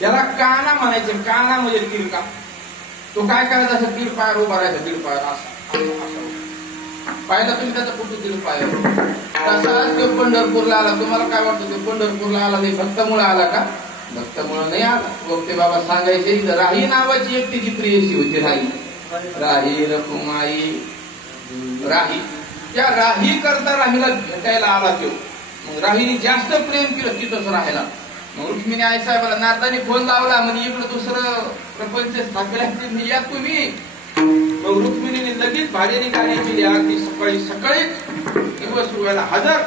त्याला काना म्हणायचे. काना म्हणजे तिरका. तो काय करायचा असं दीड पायावर उभा राहायचा. दीड पायावर असा पाहिला तुम्ही त्याचा फोटो. दीड पायावर तसाच तो पंढरपूरला आला. तुम्हाला काय वाटतं तो पंढरपूरला आला नाही भक्तामुळे आला का? भक्तामुळे नाही आला. वक्ते बाबा सांगायचे राही नावाची एक तिची प्रेयसी होती. राही रकुमाई राही. त्या राही करता राहीला भेटायला आला तो. मग राहीने जास्त प्रेम केलं तिथंच राहायला. मग रुक्मिणी आई साहेबाला नाताने फोन लावला. म्हणजे इकडं दुसरं प्रपंच स्थापना या तुम्ही. मग रुक्मिणीने लगेच भाड्याने गाडी केली. अगदी सकाळी सकाळीच दिवस उगायला हजर.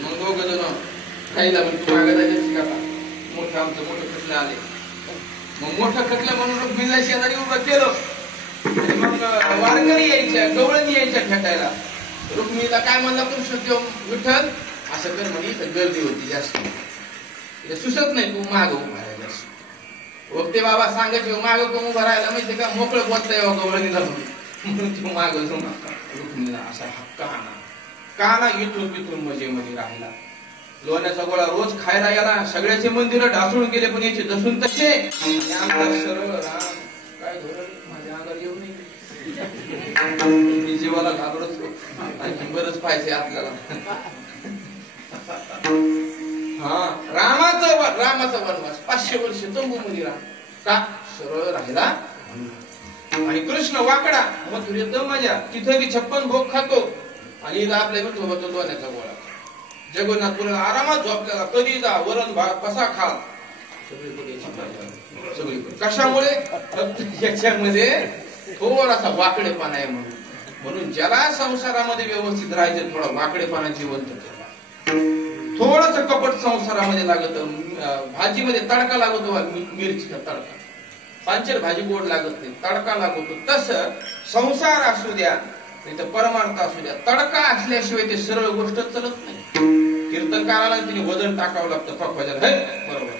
मग दोघ जण खायला तू मागा जायची का? मोठं आमचं मोठं खटलं आले. मग मोठं खटलं म्हणून रुक्मिणीला शेजारी उभं केलं. मग वारकरी यायच्या गवळणी यायच्या खेटायला. रुक्मिणीला काय म्हणला पुरुषोत्तम विठ्ठल असं कर म्हणे. इथं गर्दी होती जास्त. सुचत नाही तू माग उभा राहायला. वक्ते बाबा सांगायचे माग कोण उभा राहायला माहिती का? मोकळं बोलताय गवळणीला म्हणून तू माग रुक्मिणीला असा हक्का काना इथून तिथून मजेमध्ये राहिला. लोण्याचा गोळा रोज खायला याला. सगळ्याचे मंदिर ढासळून गेले पण याचे जसून तसे. सरळ राम काय धोरण माझ्या अंगावर येऊ नये. मी जीवाला घाबरतो. आणखी बरंच पाहिजे आपल्याला. हा रामाचा वनवास 500 वर्ष तंबूमध्ये राहा का? सरळ राहिला. आणि कृष्ण वाकडा मथुरेत मजा. तिथं बी 56 भोग खातो. आणि इथं आपल्या विठोबाचा लोण्याचा गोळा. जगन्नाथपुरीला आरामात झोपल्याला. कधी जा वरण भात कसा खा सगळीकडे. कशामुळे? याच्यामध्ये थोडासा वाकडेपणा आहे म्हणून ज्याला संसारामध्ये व्यवस्थित राहायचं थोडा वाकडेपणा जिवंत केला. थोडस कपट संसारामध्ये लागत. भाजीमध्ये तडका लागतो. मिरचीचा तडका. पांचर भाजी गोड लागत नाही. तडका लागतो. तसं संसार असू द्या नाही तर परमार्थ असू द्या. तडका असल्याशिवाय ते सरळ गोष्ट चलत नाही. कीर्तनकाराला तिने वजन टाकावं लागतं. फकवाजाला बरोबर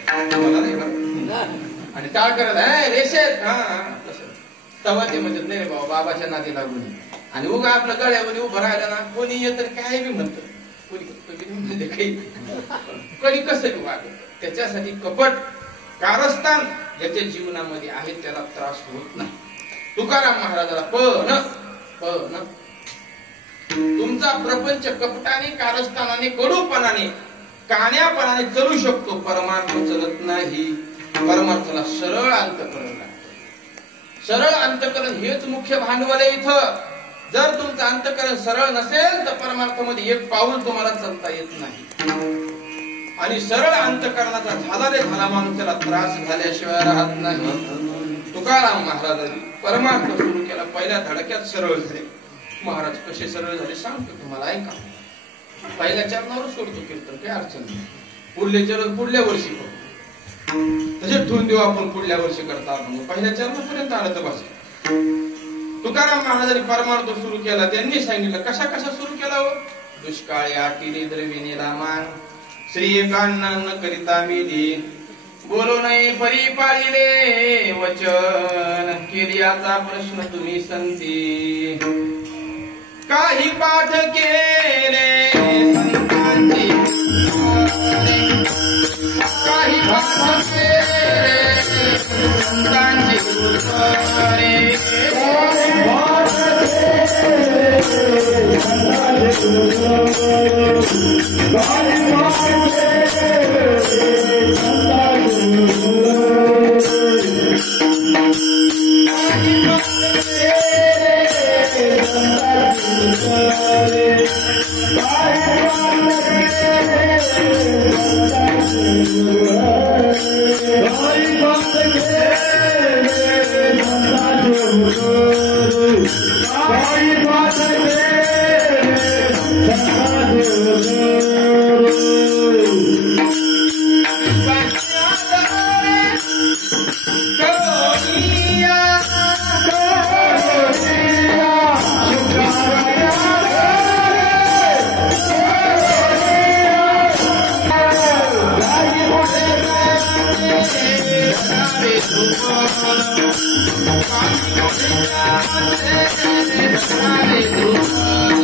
आणि टाळ करायला रेषेत तसं तेव्हा ते म्हणतात नाही रे बाबा बाबाच्या नादी लागून. आणि उगा आपल्या गळ्यावर उभं राहिलं ना कोणी येत काय बी म्हणत. कोणी कधी कसं वागत. त्याच्यासाठी कपट कारस्थान ज्याच्या जीवनामध्ये आहे त्याला त्रास होत नाही. तुकाराम महाराजाला पण तुमचा प्रपंच कपटाने कारस्थानाने कडूपणाने काण्यापणाने चलू शकतो. परमार्थ चलत नाही. परमार्थाला सरळ अंतःकरण लागतं. सरळ अंतःकरण हेच मुख्य भांडवल आहे इथं. जर तुमचं अंतःकरण सरळ नसेल तर परमार्थामध्ये एक पाऊल तुम्हाला चालता येत नाही. आणि सरळ अंतःकरणाचा झाला रे झाला माणूस त्याला त्रास झाल्याशिवाय राहत नाही. तुकाराम महाराजांनी परमार्थ सुरू केला. पहिल्या धडक्यात सरळ झाले. महाराज कसे सरळ झाले सांगतो तुम्हाला ऐका. पहिल्या चरणावर सोडतो कीर्तन काही अडचण नाही. पुढले चरण पुढल्या वर्षी करतो. तसे ठेवून देऊ आपण पुढल्या वर्षी करता. पहिल्या चरणापर्यंत आलं तर बस. तुकाराम महाराजांनी परमार्थ सुरू केला. त्यांनी सांगितलं कशा कशा सुरू केला हो. दुष्काळी आटीने द्रविणी रामान श्रीकांना न करिता विधी बोलो नाही परी पाळिले वचन किर्याचा प्रश्न तुम्ही संती काही पाठ केले संतांची काही पाठ संतांची उत्तरे Hare